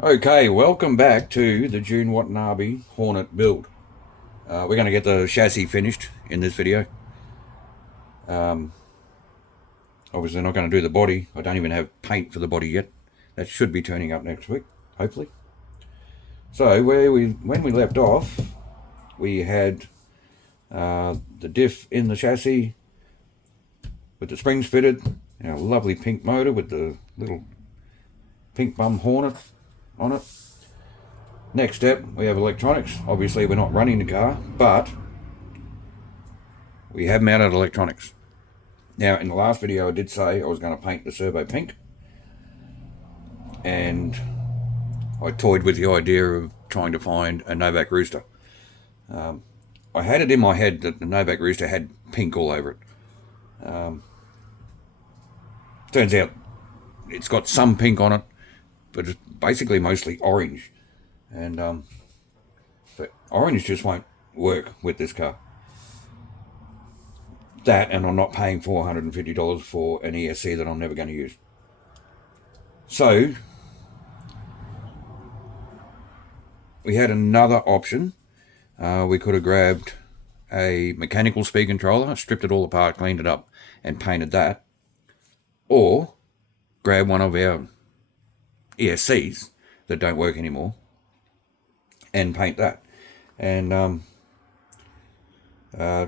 Okay, welcome back to the June Watanabe Hornet build. We're going to get the chassis finished in this video. Obviously not going to do the body. I don't even have paint for the body yet. That should be turning up next week, hopefully. So when we left off, we had the diff in the chassis with the springs fitted, a lovely pink motor with the little pink bum Hornet on it. Next step, we have electronics. Obviously we're not running the car, but we have mounted electronics. Now, in the last video I did say I was going to paint the servo pink, and I toyed with the idea of trying to find a Novak Rooster. I had it in my head that the Novak Rooster had pink all over it. Turns out it's got some pink on it, but it's basically mostly orange. And so orange just won't work with this car. That, and I'm not paying $450 for an ESC that I'm never going to use. So we had another option. We could have grabbed a mechanical speed controller, stripped it all apart, cleaned it up, and painted that. Or grab one of our ESCs that don't work anymore and paint that. And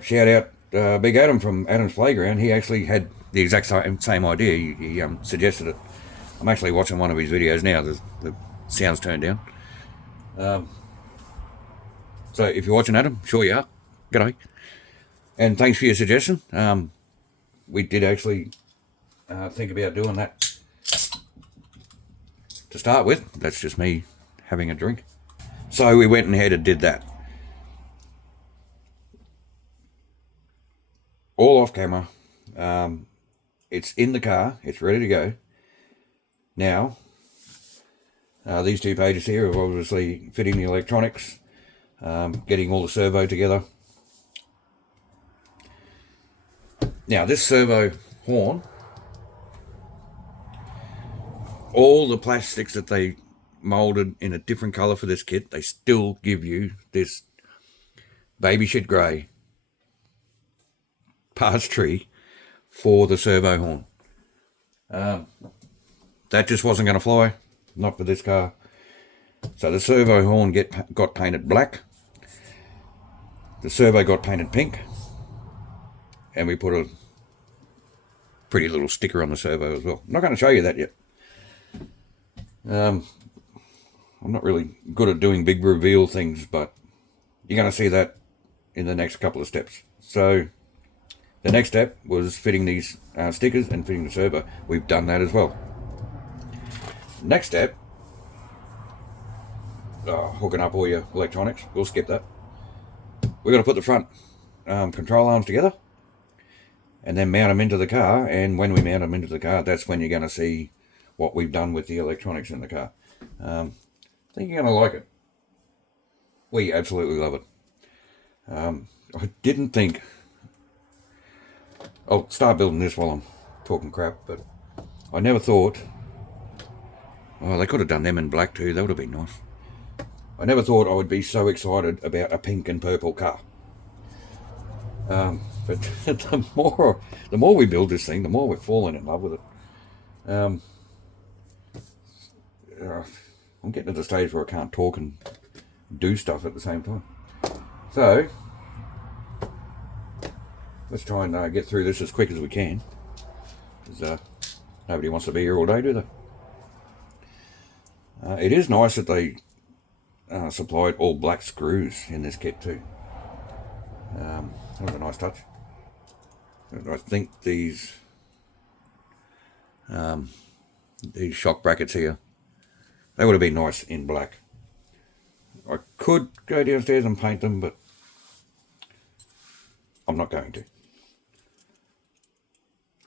shout out Big Adam from Adam's Playground. He actually had the exact same idea. He suggested it. I'm actually watching one of his videos now. The sound's turned down. So if you're watching Adam, sure you are. G'day. And thanks for your suggestion. We did actually think about doing that to start with. That's just me having a drink. So we went ahead and did that. All off camera. It's in the car. It's ready to go. Now, these two pages here are obviously fitting the electronics, getting all the servo together. Now, this servo horn, all the plastics that they molded in a different color for this kit, they still give you this baby shit grey parts tree for the servo horn. That just wasn't going to fly, not for this car. So the servo horn got painted black, the servo got painted pink, and we put a pretty little sticker on the servo as well. I'm not going to show you that yet. I'm not really good at doing big reveal things, but you're going to see that in the next couple of steps. So the next step was fitting these stickers and fitting the servo. We've done that as well. Next step, hooking up all your electronics. We'll skip that. We're going to put the front control arms together and then mount them into the car. And when we mount them into the car, that's when you're going to see what we've done with the electronics in the car. I think you're going to like it. We absolutely love it. I didn't think... I'll start building this while I'm talking crap, but I never thought... Oh, they could have done them in black too. That would have been nice. I never thought I would be so excited about a pink and purple car. But the more we build this thing, the more we're falling in love with it. I'm getting to the stage where I can't talk and do stuff at the same time. So let's try and get through this as quick as we can, because nobody wants to be here all day, do they? It is nice that they supplied all black screws in this kit too. That was a nice touch. I think these shock brackets here, they would have been nice in black. I could go downstairs and paint them, but I'm not going to,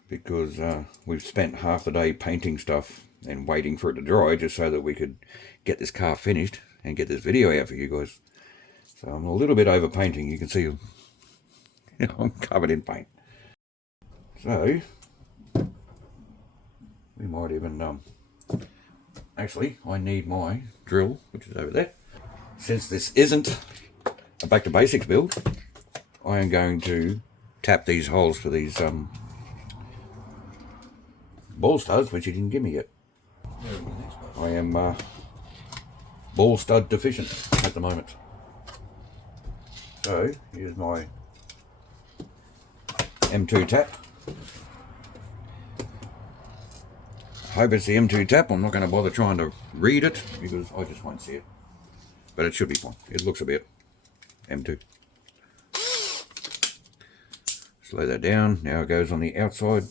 because we've spent half the day painting stuff and waiting for it to dry just so that we could get this car finished and get this video out for you guys. So I'm a little bit over painting. You can see I'm covered in paint. So we might even actually, I need my drill, which is over there. Since this isn't a back to basics build, I am going to tap these holes for these ball studs, which you didn't give me yet. I am ball stud deficient at the moment. So here's my M2 tap. I hope it's the M2 tap. I'm not going to bother trying to read it because I just won't see it. But it should be fine. It looks a bit M2. Slow that down. Now it goes on the outside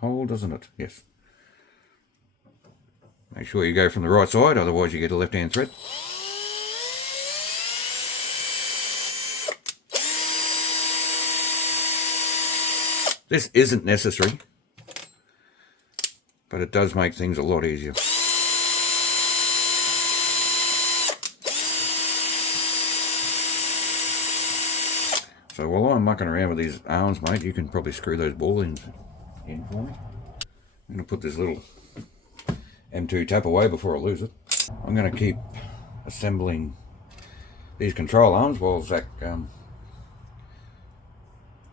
hole, doesn't it? Yes. Make sure you go from the right side, otherwise you get a left-hand thread. This isn't necessary, but it does make things a lot easier. So while I'm mucking around with these arms, mate, you can probably screw those ball ends in for me. I'm going to put this little M2 tap away before I lose it. I'm going to keep assembling these control arms while Zach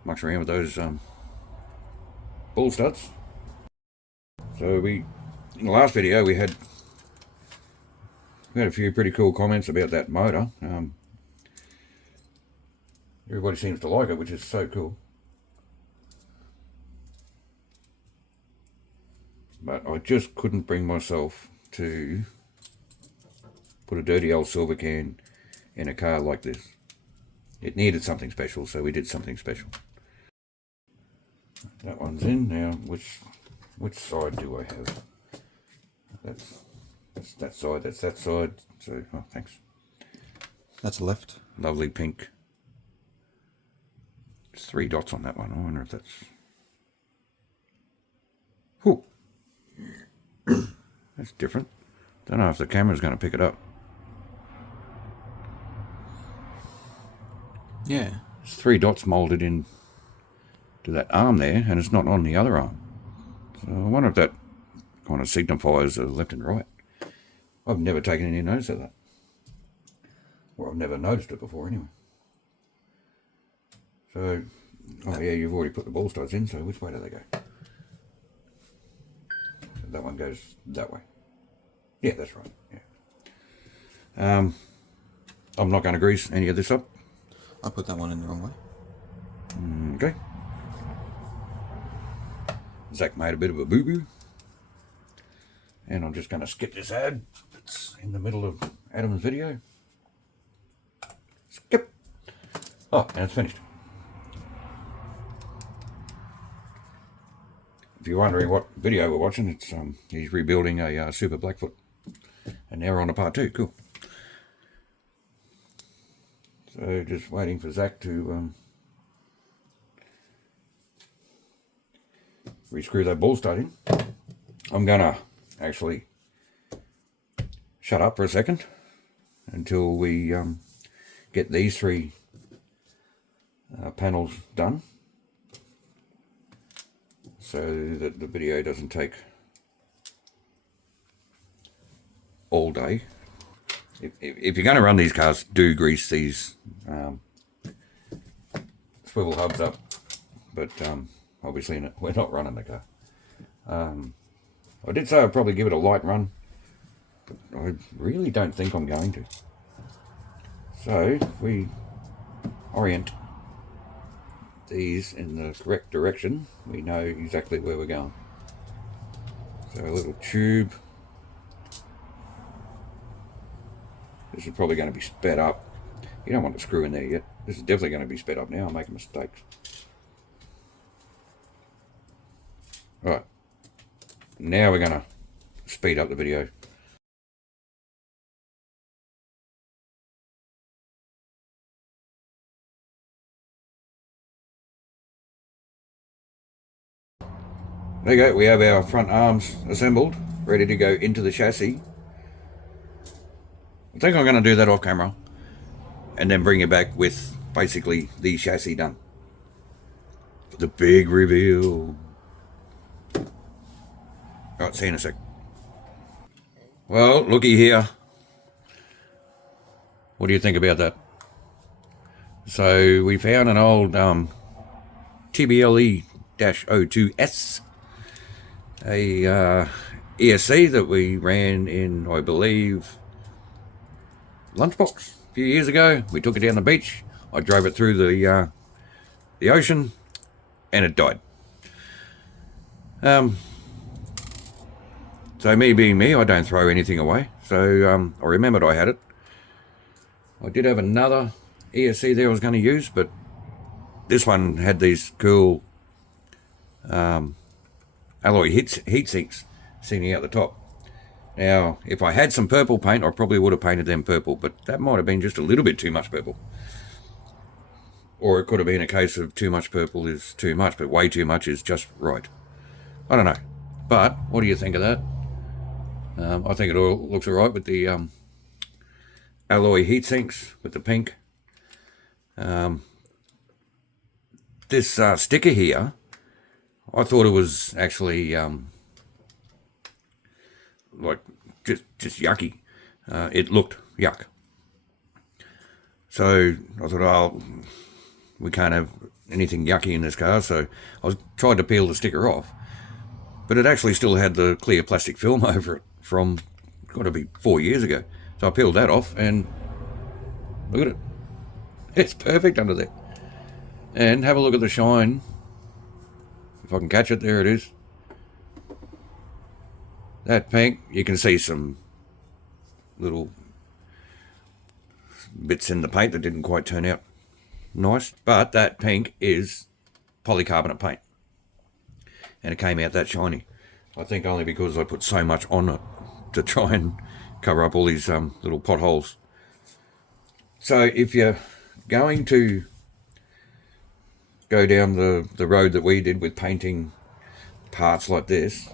mucks around with those ball studs. So in the last video we had a few pretty cool comments about that motor. Everybody seems to like it, which is so cool. But I just couldn't bring myself to put a dirty old silver can in a car like this. It needed something special, so we did something special. That one's in now. Which side do I have? That's that side. That's that side. So, oh, thanks. That's left. Lovely pink. There's 3 dots on that one. I wonder if that's. Whew. That's different. Don't know if the camera's going to pick it up. Yeah. There's 3 dots moulded in to that arm there, and it's not on the other arm. So I wonder if that kind of signifies left and right. I've never taken any notice of that. Or I've never noticed it before anyway. So, oh yeah, you've already put the ball studs in, so which way do they go? So that one goes that way. Yeah, that's right. Yeah. I'm not going to grease any of this up. I put that one in the wrong way. Okay. Zach made a bit of a boo-boo. And I'm just going to skip this ad. It's in the middle of Adam's video. Skip. Oh, and it's finished. If you're wondering what video we're watching, it's he's rebuilding a Super Blackfoot. And now we're on to part 2. Cool. So just waiting for Zach to rescrew that ball stud in. I'm gonna actually shut up for a second until we get these 3 panels done, so that the video doesn't take all day. If you're going to run these cars, do grease these swivel hubs up, but obviously we're not running the car. I did say I'd probably give it a light run, but I really don't think I'm going to. So if we orient these in the correct direction, we know exactly where we're going. So a little tube. This is probably going to be sped up. You don't want to screw in there yet. This is definitely going to be sped up now. I'm making mistakes. Right. Now we're going to speed up the video. There you go. We have our front arms assembled, ready to go into the chassis. I think I'm going to do that off camera and then bring you back with basically the chassis done. For the big reveal. Alright, see you in a sec. Well, looky here. What do you think about that? So we found an old TBLE-02S, a ESC that we ran in, I believe, Lunchbox a few years ago. We took it down the beach. I drove it through the ocean, and it died. So me being me, I don't throw anything away. So I remembered I had it. I did have another ESC there I was going to use, but this one had these cool alloy heat sinks sitting out the top. Now, if I had some purple paint, I probably would have painted them purple, but that might have been just a little bit too much purple. Or it could have been a case of too much purple is too much, but way too much is just right. I don't know. But what do you think of that? I think it all looks alright with the alloy heat sinks with the pink. This sticker here, I thought it was actually like just yucky. It looked yuck. So I thought, oh, we can't have anything yucky in this car. So I tried to peel the sticker off, but it actually still had the clear plastic film over it from, got to be 4 years ago. So I peeled that off, and look at it. It's perfect under there. And have a look at the shine. If I can catch it, there it is. That pink, you can see some little bits in the paint that didn't quite turn out nice. But that pink is polycarbonate paint. And it came out that shiny. I think only because I put so much on it to try and cover up all these little potholes. So if you're going to go down the road that we did with painting parts like this,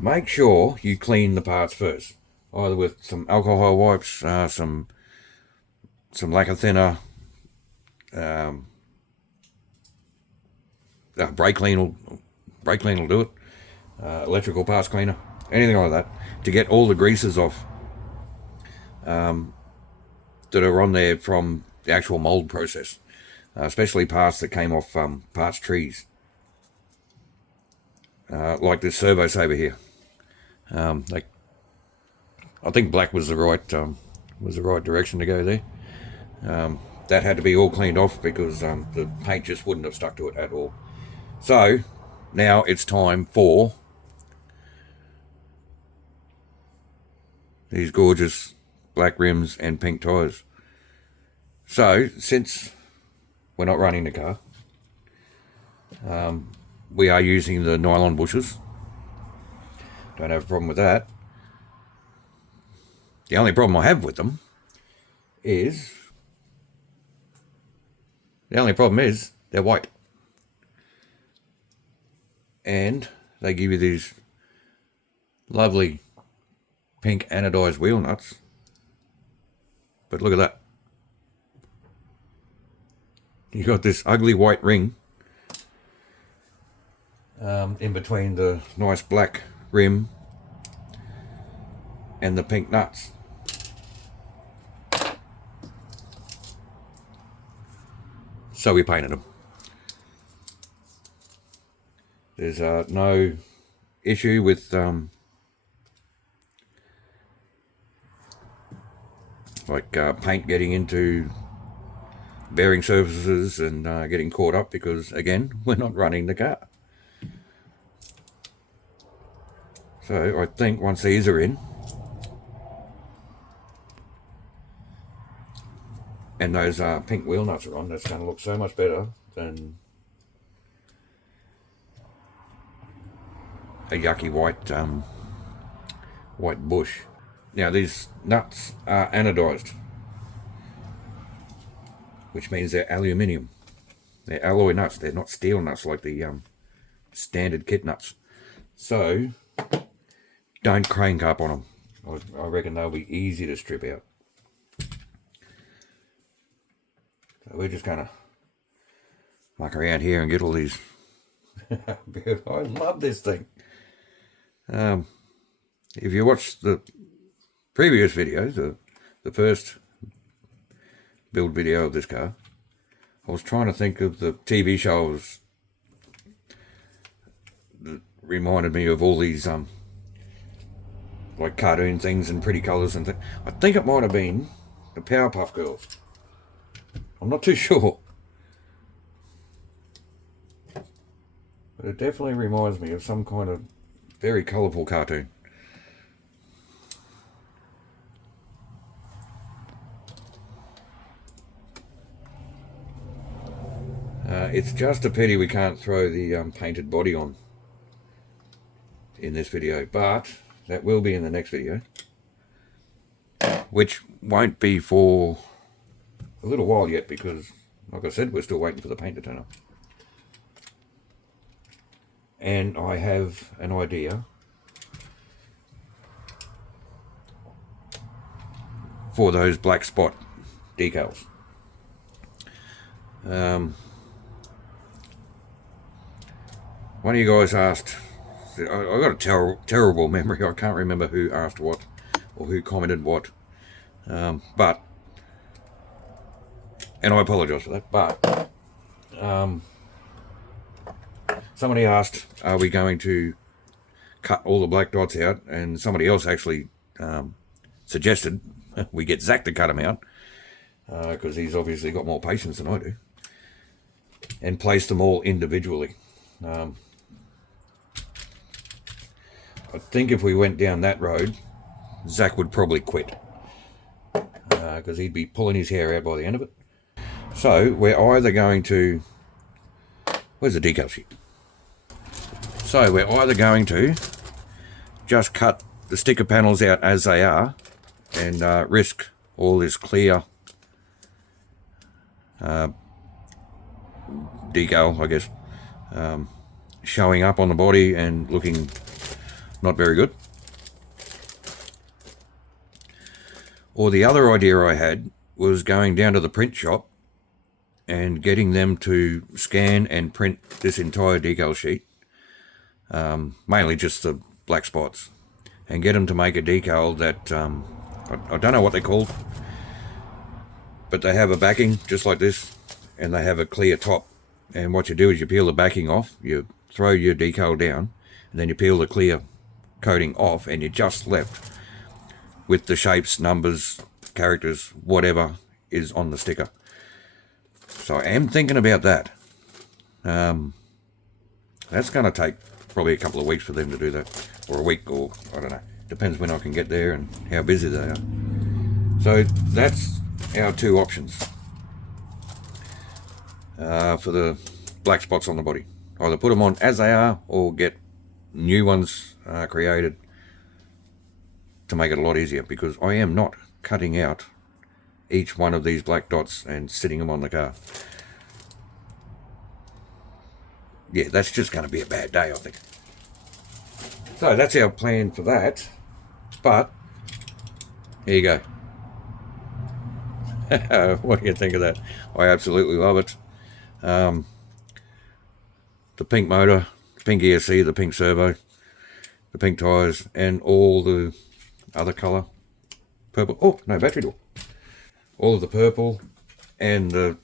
make sure you clean the parts first, either with some alcohol wipes, some lacquer thinner, brake clean will do it, electrical parts cleaner, anything like that, to get all the greases off that are on there from the actual mold process, especially parts that came off parts trees, like this servo saver here. I think black was the right direction to go there. That had to be all cleaned off because the paint just wouldn't have stuck to it at all. So now it's time for these gorgeous black rims and pink tyres. So since we're not running the car, we are using the nylon bushers. Don't have a problem with that. The only problem I have with them is they're white. And they give you these lovely pink anodized wheel nuts. But look at that. You got this ugly white ring in between the nice black rim and the pink nuts. So we painted them. There's no issue with paint getting into bearing surfaces and getting caught up, because again, we're not running the car. So I think once these are in and those pink wheel nuts are on, that's going to look so much better than a yucky white bush. Now these nuts are anodized, which means they're aluminium. They're alloy nuts. They're not steel nuts like the standard kit nuts. So don't crank up on them. I reckon they'll be easy to strip out. So we're just going to muck around here and get all these. I love this thing. if you watch the previous video, the first build video of this car, I was trying to think of the TV shows that reminded me of all these like cartoon things and pretty colours and things. I think it might have been the Powerpuff Girls. I'm not too sure. But it definitely reminds me of some kind of very colourful cartoon. It's just a pity we can't throw the painted body on in this video, but that will be in the next video, which won't be for a little while yet because, like I said, we're still waiting for the paint to turn up. And I have an idea for those black spot decals. One of you guys asked, I got a terrible memory, I can't remember who asked what or who commented what, but, and I apologise for that, but somebody asked, are we going to cut all the black dots out? And somebody else actually suggested we get Zach to cut them out, because he's obviously got more patience than I do, and place them all individually. I think if we went down that road, Zach would probably quit, because he'd be pulling his hair out by the end of it. So we're either going to, where's the decal sheet? So we're either going to just cut the sticker panels out as they are and risk all this clear decal, I guess, showing up on the body and looking not very good. Or the other idea I had was going down to the print shop and getting them to scan and print this entire decal sheet, mainly just the black spots, and get them to make a decal that, I don't know what they're called, but they have a backing just like this, and they have a clear top. And what you do is you peel the backing off, you throw your decal down, and then you peel the clear coating off, and you're just left with the shapes, numbers, characters, whatever is on the sticker. So I am thinking about that. That's going to take probably a couple of weeks for them to do that, or a week, or I don't know. Depends when I can get there and how busy they are. So that's our two options for the black spots on the body. Either put them on as they are or get new ones created to make it a lot easier, because I am not cutting out each one of these black dots and sitting them on the car. Yeah, that's just going to be a bad day, I think. So that's our plan for that. But here you go. What do you think of that? I absolutely love it. The pink motor, the pink ESC, the pink servo, the pink tyres, and all the other colour. Purple. Oh, no, battery door. All of the purple and the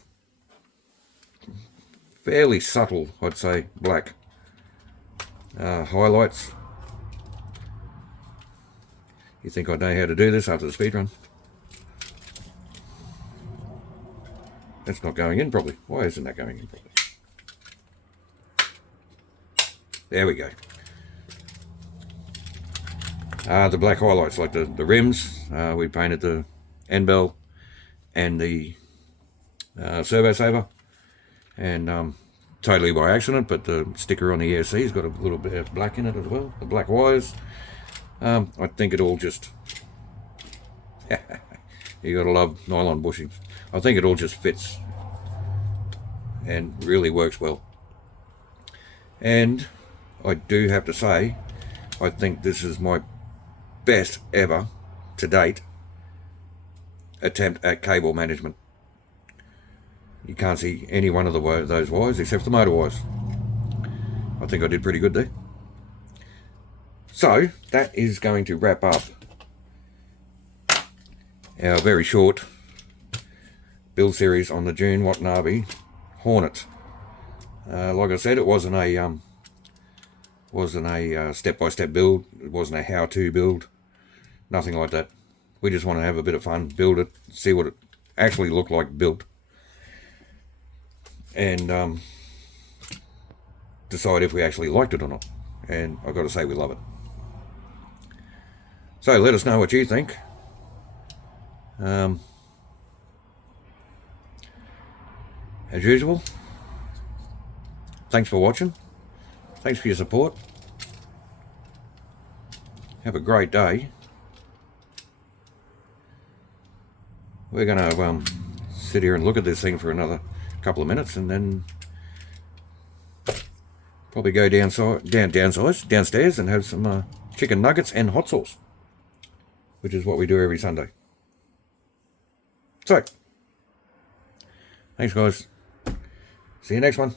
fairly subtle, I'd say, black highlights. You think I'd know how to do this after the speed run? That's not going in properly. Why isn't that going in properly? There we go. The black highlights, like the rims, we painted the end bell and the servo saver, and totally by accident, but the sticker on the ESC's got a little bit of black in it as well, the black wires. I think it all just, you gotta love nylon bushings. I think it all just fits and really works well. And I do have to say, I think this is my best ever to date attempt at cable management. You can't see any one of those wires except the motor wires. I think I did pretty good there. So that is going to wrap up our very short build series on the June Watanabe Hornet. Like I said, it wasn't a step-by-step build. It wasn't a how-to build. Nothing like that. We just want to have a bit of fun, build it, see what it actually looked like built, and decide if we actually liked it or not. And I've got to say, we love it. So let us know what you think. As usual, thanks for watching. Thanks for your support. Have a great day. We're going to sit here and look at this thing for another couple of minutes, and then probably go downstairs and have some chicken nuggets and hot sauce, which is what we do every Sunday. So, thanks guys. See you next one.